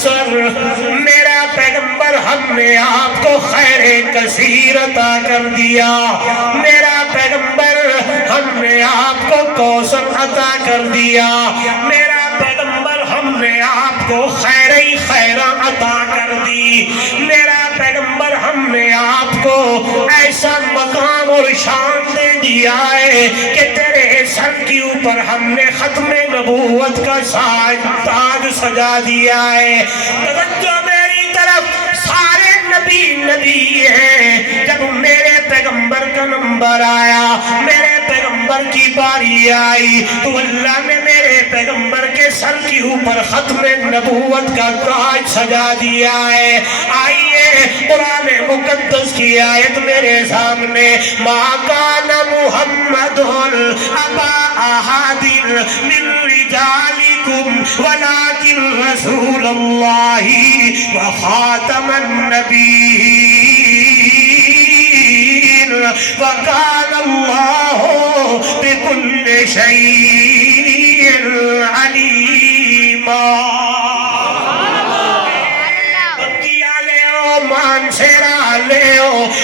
سر میرا پیغمبر ہم نے آپ کو خیر کثیر عطا کر دیا. میرا پیغمبر ہم نے آپ کو کوثر عطا کر دیا. میرا پیغمبر ہم نے آپ کو خیر ہی خیر عطا کر دی. میرا پیغمبر ہم نے آپ کو ایسا مقام اور شان دے دیا ہے کہ تیرے سر کے اوپر ہم نے ختم نبوت کا تاج سجا دیا ہے. توجہ میری طرف, سارے نبی نبی ہیں. جب میرے پیغمبر کا نمبر آیا, میرے پیغمبر کی باری آئی, تو اللہ نے میرے پیغمبر کے سر کے اوپر ختم نبوت کا تاج سجا دیا ہے. آئیے قرآن مقدس کی آیت میرے سامنے. ما کان محمد ابا احد من رجالکم ولکن رسول اللہ وخاتم النبیین وکان اللہ بکل شیء علیما.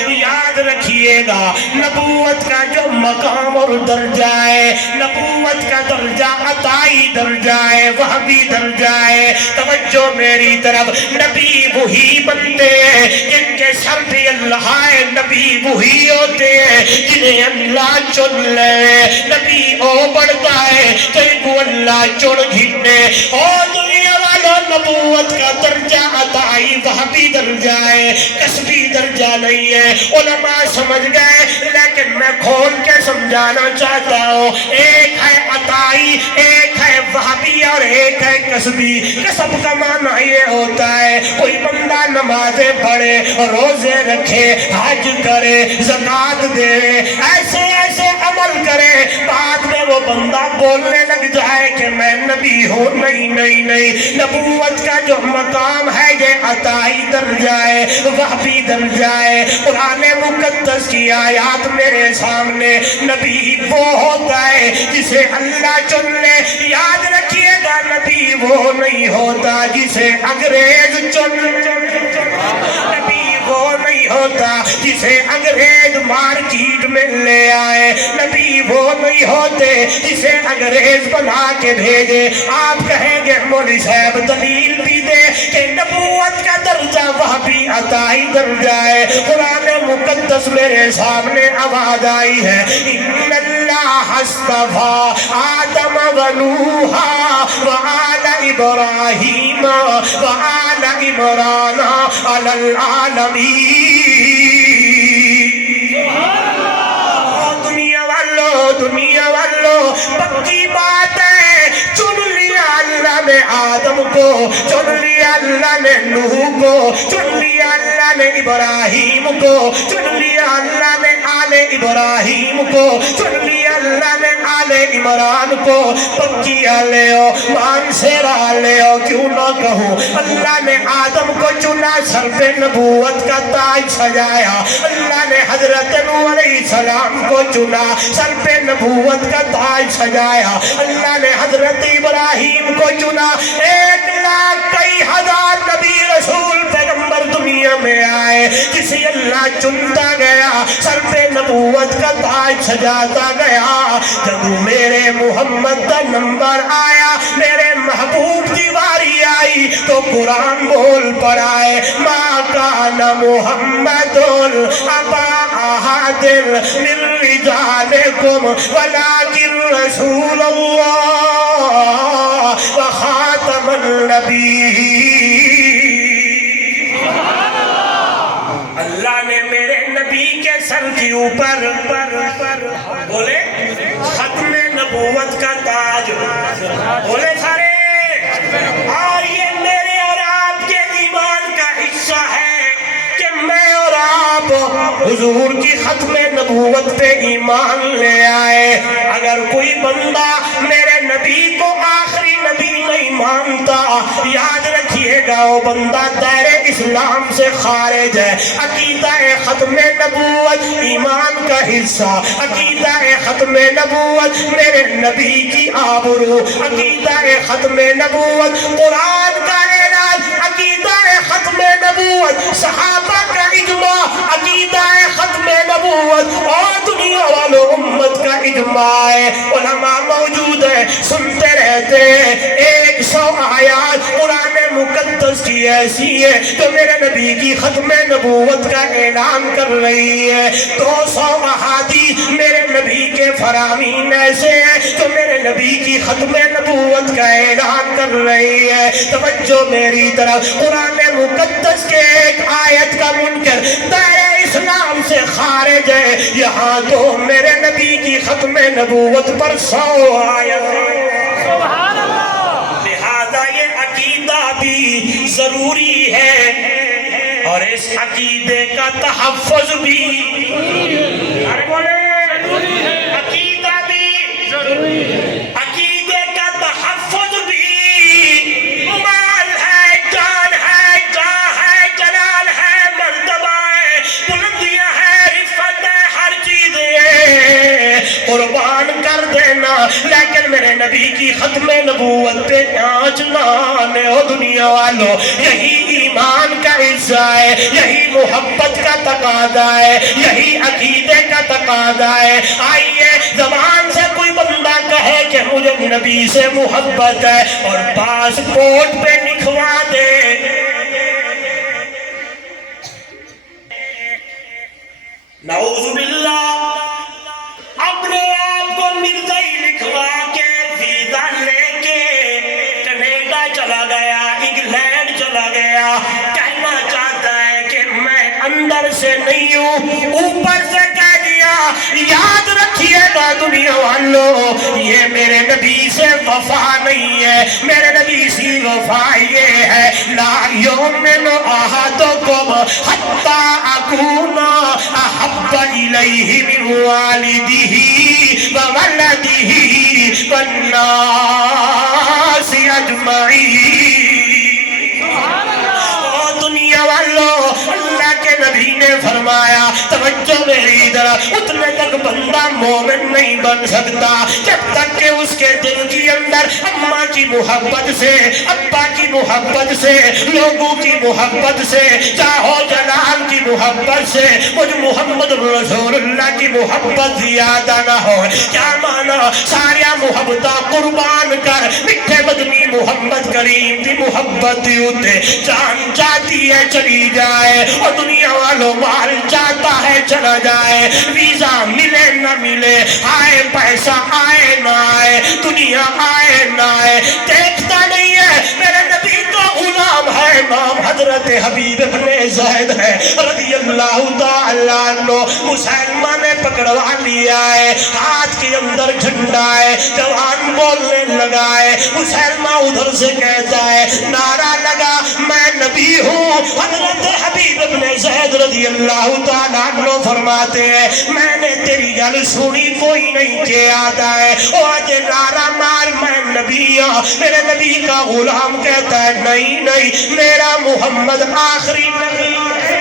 یاد رکھیے گا نبوت کا جو مقام اور درجہ ہے, نبوت کا درجہ عطائی درجہ ہے, وہ بھی درجہ ہے. توجہ میری طرف, نبی وہی بنتے ہیں جن کے سر پہ اللہ ہے. نبی وہی ہوتے ہیں جنہیں اللہ چن لے. نبی او بڑھتا ہے جن کو اللہ چن گھنے. اور دنیا والوں, نبوت کا درجہ عطائی وہ بھی درجہ ہے, کسبی درجہ نہیں ہے. علماء سمجھ گئے, لیکن میں کھول کے سمجھانا چاہتا ہوں. ایک ہے عطائی, ایک ہے وہابی, اور ایک ہے کسبی. کسب کا معنی یہ ہوتا ہے کوئی بندہ نمازیں پڑھے, روزے رکھے, حج کرے, زکات دے, ایسے ایسے عمل کرے, بعد میں وہ بندہ بولنے لگ جائے کہ میں نبی ہوں. نہیں نہیں نہیں, نبوت کا جو مقام ہے یہ عطائی درجہ ہے, وہابی درجہ ہے. قرآن مقدس کی آیات میرے سامنے. نبی وہ ہوتا ہے جسے اللہ چن لے. یاد رکھیے گا, نبی وہ نہیں ہوتا جسے انگریز چن لے. نبی وہ نہیں ہوتا جسے انگریز مارکیٹ میں لے آئے. نبی وہ نہیں ہوتے جسے انگریز بنا کے بھیجے. آپ کہیں گے مولوی صاحب دلیل بھی دے کہ نبوت کا درجہ وہ بھی عطائی درجہ ہے. قرآن مقدس میرے سامنے آواز آئی ہے, ان اللہ اصطفی آدم و نوحا وآل ابراہیم وآل عمران علی العالمین. دنیا والو پکی بات ہے, چن لیا اللہ نے آدم کو, چن لیا اللہ نے نوح کو, چن لیا اللہ نے ابراہیم کو, چن لیا اللہ نے آل ابراہیم کو, چن لیا اللہ نے آل عمران کو. پکی آلیو مان سے رالیو کیوں نہ کہوں, اللہ نے آدم کو چنا, سر پہ نبوت کا تاج سجایا. اللہ نے حضرت نوح علیہ السلام کو چنا, سر پہ نبوت کا تاج سجایا. اللہ نے حضرت ابراہیم کو چنا. 1,00,000 کئی ہزار نبی رسول پیغمبر دنیا میں آئے, جسے اللہ چنتا گیا, سر پہ نبوت کا تاج سجاتا گیا. جب میرے محمد کا نمبر آیا, میرے محبوب کی باری آئی, تو قرآن بول پڑا ہے, ما کان محمد ابا احد من رجالکم ولکن رسول اللہ وخاتم النبیین. اللہ نے میرے نبی کے سر کے اوپر بولے ختم نبوت کا تاج, بولے سارے. اور یہ میرے اور آپ کے ایمان کا حصہ ہے کہ میں اور آپ حضور کی ختم نبوت پہ ایمان لے آئے. اگر کوئی بندہ میرے نبی کو آخری نبی نہیں مانتا, یاد رکھیے گا وہ بندہ دائرے اسلام سے خارج ہے. عقیدہ ختم نبوت ایمان کا حصہ, عقیدہ ختم نبوت میرے نبی کی آبرو, عقیدہ ختم نبوت قرآن کا اعلان, اجماع علماء موجود ہیں، سنتے رہتے ہیں۔ 100 آیات قرآن مقدس کی ایسی ہے جو میرے نبی کی ختم نبوت کا اعلان کر رہی ہے۔ 200 احادیث میرے نبی کے فرامین ایسے ہیں جو میرے نبی کی ختم نبوت کا اعلان کر رہی ہے۔ توجہ میری طرف، قرآن مقدس کے ایک آیت کا منکر دائرہ اسلام سے خارج ہے، یہاں تو میرے نبی کی ختم نبوت پر 100 آیت ہے۔ سبحان اللہ۔ لہذا یہ عقیدہ بھی ضروری ہے اور اس عقیدے کا تحفظ بھی عقیدہ بھی عقیدے کا تحفظ بھی مال ہے، جان ہے، جاہ ہے، جلال ہے، مرتبہ ہے، بلندیاں ہے، رفعت ہے، ہر چیز ہے، قربان کر دینا، لیکن میرے نبی کی ختم نبوت پہ آنچ نہ آنے ہو دنیا والوں۔ یہی ایمان کا حصہ ہے، یہی محبت کا تقاضا ہے، یہی عقیدے کا تقاضا ہے۔ آئیے زبان سے کوئی بندہ کہے کہ مجھے نبی سے محبت ہے اور پاسپورٹ پہ لکھوا دے نعوذ باللہ، اپنے آپ کو مرزائی لکھوا کے ویزا لے کے کینیڈا چلا گیا، انگلینڈ چلا گیا، کہنا چاہتا ہے کہ میں اندر سے نہیں ہوں، اوپر سے کہہ دیا۔ یاد رکھیے گا دنیا والوں، یہ میرے نبی سے وفا نہیں ہے، میرے نبی سی وفا یہ ہے، لا یؤمن احدکم حتی اکون احب الیہ من والدہ وولدہ والناس اجمعین۔ دنیا والوں، اللہ کے نبی نے فرمایا، توجہ میری طرف، اتنے تک بندہ مومن نہیں بن سکتا جب تک کہ اس کے دل کی اندر اماں کی محبت سے، ابا کی محبت سے، لوگوں کی محبت سے، چاہو جلال کی محبت سے، مجھ محمد رسول اللہ کی محبت زیادہ نہ ہو۔ کیا مانا؟ ساریا محبتہ قربان کر، مٹھے مدنی محمد کریم کی محبت دیوتے، جان چاہتی ہے چلی جائے اور دنیا والوں مال چاہتا ہے چلا جائے، ویزا ملے نہ ملے، آئے پیسہ آئے نہ آئے، دنیا آئے نہ آئے، دیکھتا نہیں ہے میرے نبی کا غلام ہے، نام حضرت حبیب ابن زید ہے رضی اللہ تعالیٰ عنہ۔ مسلمہ نے پکڑوا لیا ہے، ہاتھ کے اندر جھنڈا ہے، جوان بولنے لگا ہے، مسلمہ ادھر سے کہتا ہے، نعرہ لگا میں نبی ہوں۔ حضرت حبیب ابن زید رضی اللہ تعالیٰ عنہ فرماتے ہیں میں نے تیری گل سنی کوئی نہیں کہ آتا ہے، وہ آج نعرہ مار میں نبی ہوں۔ میرے نبی کا غلام کہتا ہے نہیں نہیں، میرا محمد آخری نبی ہے،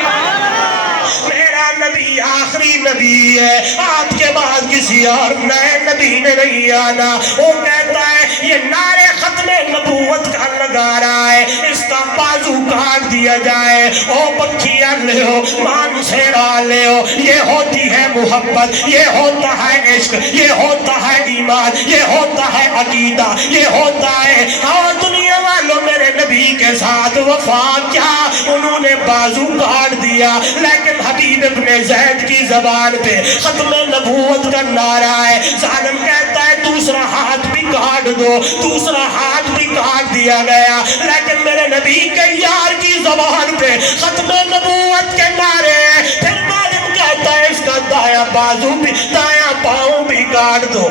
میرا نبی آخری نبی ہے، آپ کے بعد کسی اور نئے نبی نے نہیں آنا۔ وہ کہتا ہے یہ نعرے ختم نبوت کا لگا رہا ہے، اس کا بازو کاٹ دیا جائے، او بکھیا لے ہو، مان سیرا لے ہو۔ یہ ہوتی ہے محبت، یہ ہوتا ہے عشق، یہ ہوتا ہے ایمان، یہ ہوتا ہے عقیدہ، یہ ہوتا ہے۔ اور دنیا والوں میرے نبی کے ساتھ وفا کیا، انہوں نے بازو کاٹ دیا، لیکن حبیب ابن زید کی زبان پہ ختم نبوت کا نعرہ ہے۔ ظالم کہتا ہے دوسرا ہاتھ بھی کاٹ دو، دوسرا ہاتھ بھی کاٹ دیا گیا، لیکن میرے نبی کے یار کی زبان پہ ختم نبوت کے نعرے ہیں۔ پھر ظالم کہتا ہے اس کا دایاں بازو بھی، دایاں پاؤں بھی کاٹ دو،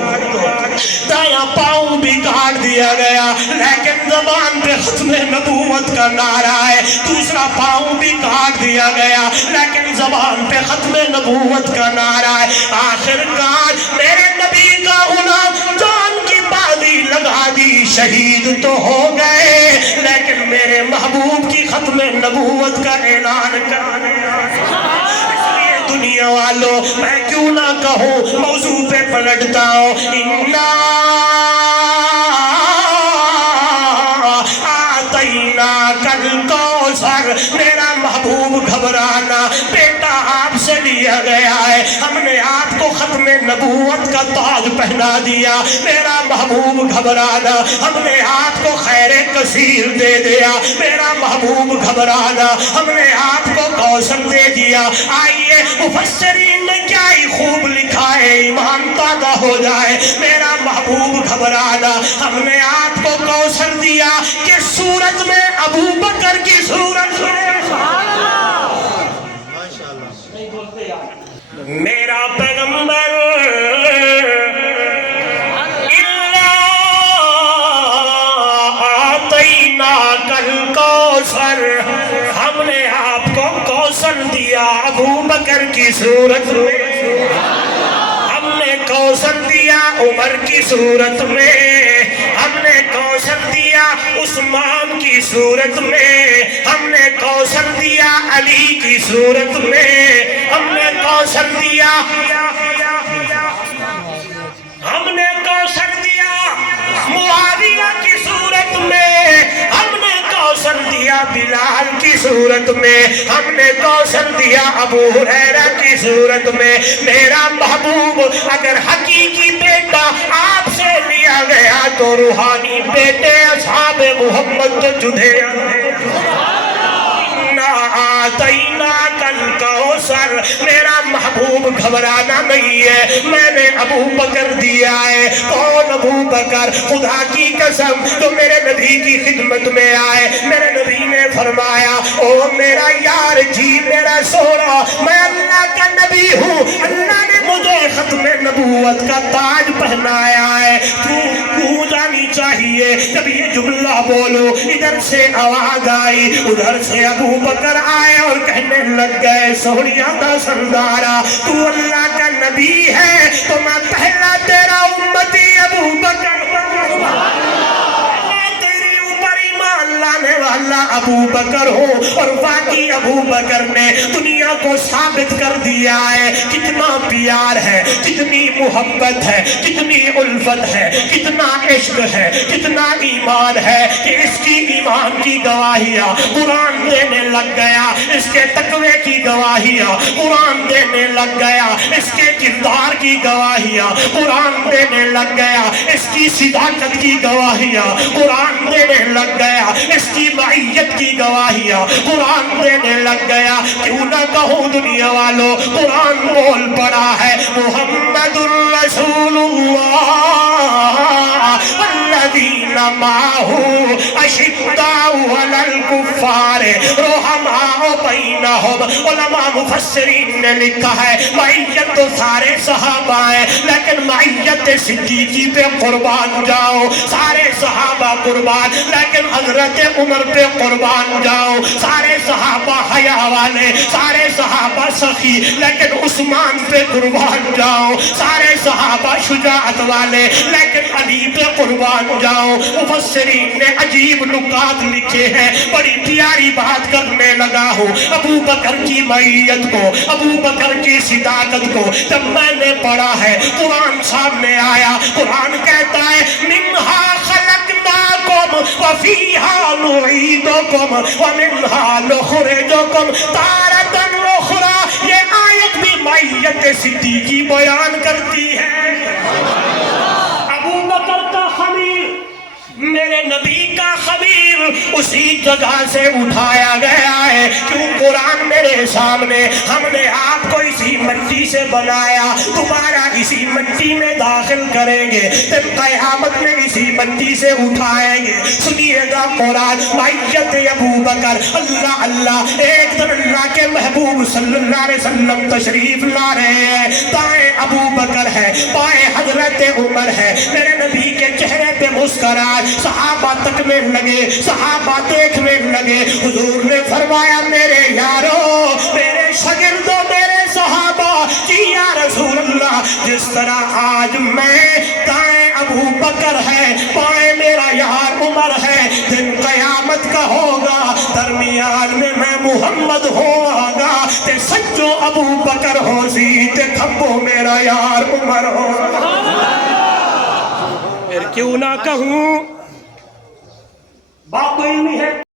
دایاں پاؤں بھی کاٹ دیا گیا، لیکن زبان پہ ختم نبوت کا نعرہ ہے۔ دوسرا پاؤں بھی کاٹ دیا گیا، لیکن زبان پہ ختم نبوت کا نعرہ ہے۔ آخر کار میرے نبی کا غلام جان کی بازی لگا دی، شہید تو ہو گئے، لیکن میرے محبوب کی ختم نبوت کا اعلان کر دیا۔ اس لیے دنیا والوں میں کیوں نہ کہوں، موضوع پہ پلٹتا ہوں، اِنَّا آتَيْنَاكَ الْكَوْثَرَ، میرا محبوب گھبرانا، بیٹا آپ سے لیا گیا ہے، ہم نے آپ کو ختم میں نبوت کا تاج پہنا دیا. میرا محبوب گھبرانا, ہم نے آپ کو خیر کثیر دے دیا. میرا محبوب گھبرانا, ہم نے آپ کو کوثر دے دیا. آئیے مفسرین نے کیا ہی خوب لکھا ہے, ایمان تازہ ہو جائے. میرا محبوب گھبرانا, ہم نے آپ کو کوثر دیا کہ صورت میں ابو بکر کی صورت میں. میرا پیغمبر ہم نے آپ کو کوثر دیا ابو بکر کی صورت میں. ہم نے کوثر دیا عمر کی صورت میں. ہم نے کوثر دیا عثمان کی صورت میں. ہم نے کوثر دیا علی کی صورت میں. ہم نے کوثر دیا, ہم نے کوثر دیا معاویہ کی صورت میں. ہم نے کوثر دیا بلال کی صورت میں. ہم نے کوثر دیا ابو ہریرہ کی صورت میں. میرا محبوب اگر حقیقی بیٹا آپ سے لیا گیا تو روحانی بیٹے اصحاب محمد تو جدھے میرا محبوب گھبرانا نہیں ہے. میں نے ابو بکر دیا ہے. کون ابو بکر؟ خدا کی قسم جو میرے نبی کی خدمت میں آئے. میرے نبی نے فرمایا او میرا یار جی میرا سونا, میں اللہ کا نبی ہوں. اللہ نے مجھے ختم نبوت کا تاج پہنایا ہے. تو جانی چاہیے جب یہ جملہ بولو. ادھر سے آواز آئی, ادھر سے ابو بکر آئے اور کہنے لگ گئے سونیا دا سردارا تو اللہ کا نبی ہے تو میں پہلا تیرا امتی ابو بکر لانے والا ابو بکر ہو. اور واقعی ابو بکر نے دنیا کو ثابت کر دیا ہے کتنا پیار ہے, کتنی محبت ہے, کتنی الفت ہے, کتنا عشق ہے, کتنا ایمان ہے کہ اس کی ایمان کی گواہیاں قرآن دینے لگ گیا. اس کے تقوی کی گواہیاں قرآن دینے لگ گیا. اس کے کردار کی گواہیاں قرآن دینے لگ گیا. اس کی صداقت کی گواہیاں قرآن دینے لگ گیا. اس کی معیت کی گواہیاں قرآن دینے لگ گیا. کیوں نہ کہوں دنیا والوں, قرآن بول پڑا ہے محمد الرسول اللہ والذین معہ اشداء علی الکفار رحماء بینہم. علماء مفسرین نے لکھا ہے معیت تو سارے صحابہ ہیں لیکن معیت صدیقی پہ قربان جاؤ. سارے صحابہ قربان لیکن حضرت عمر پہ قربان جاؤ. سارے صحابہ حیا والے, سارے صحابہ سخی لیکن عثمان پہ قربان جاؤ. سارے صحابہ شجاعت والے لیکن علی پہ قربان جاؤ. مفسرین نے عجیب نکات لکھے ہیں. بڑی پیاری بات کرنے لگا ہوں. ابو بکر کی معیت کو, ابو بکر کی صداقت کو جب میں نے پڑھا ہے قرآن سامنے آیا. قرآن کہتا ہے منہا خلقناکم وفیہا نعیدکم ومنہا نخرجکم تارۃ اخری. یہ آیت بھی معیت صدیقی بیان کرتی ہے. ابو بکر کا خمیر, میرے نبی کا خمیر اسی جگہ سے اٹھایا گیا ہے. کیوں قرآن میرے سامنے, ہم نے آپ کو اسی مٹی سے بنایا, دوبارہ اسی مٹی میں داخل کریں گے, پھر قیامت میں اسی مٹی سے اٹھائیں گے. سنیے گا قرآن معیت ابو بکر. اللہ اللہ, ایک دن اللہ کے محبوب صلی اللہ علیہ وسلم تشریف لا رہے ہیں. دائیں ابو بکر ہے, بائیں حضرت عمر ہے. میرے نبی کے چہرے پہ مسکراہٹ. صحابہ تکنے لگے, صحابہ دیکھنے لگے. حضور نے فرمایا میرے یارو, میرے شاگردوں, میرے صحابہ کہ یا رسول اللہ جس طرح آج میں دائیں ابو بکر ہے, بائیں میرا یار عمر ہے, دن قیامت کا ہوگا درمیان میں میں محمد ہوگا تے سچو ابو بکر ہو سی تے کھبو میرا یار عمر ہوگا. پھر کیوں نہ کہوں بات علمی ہے.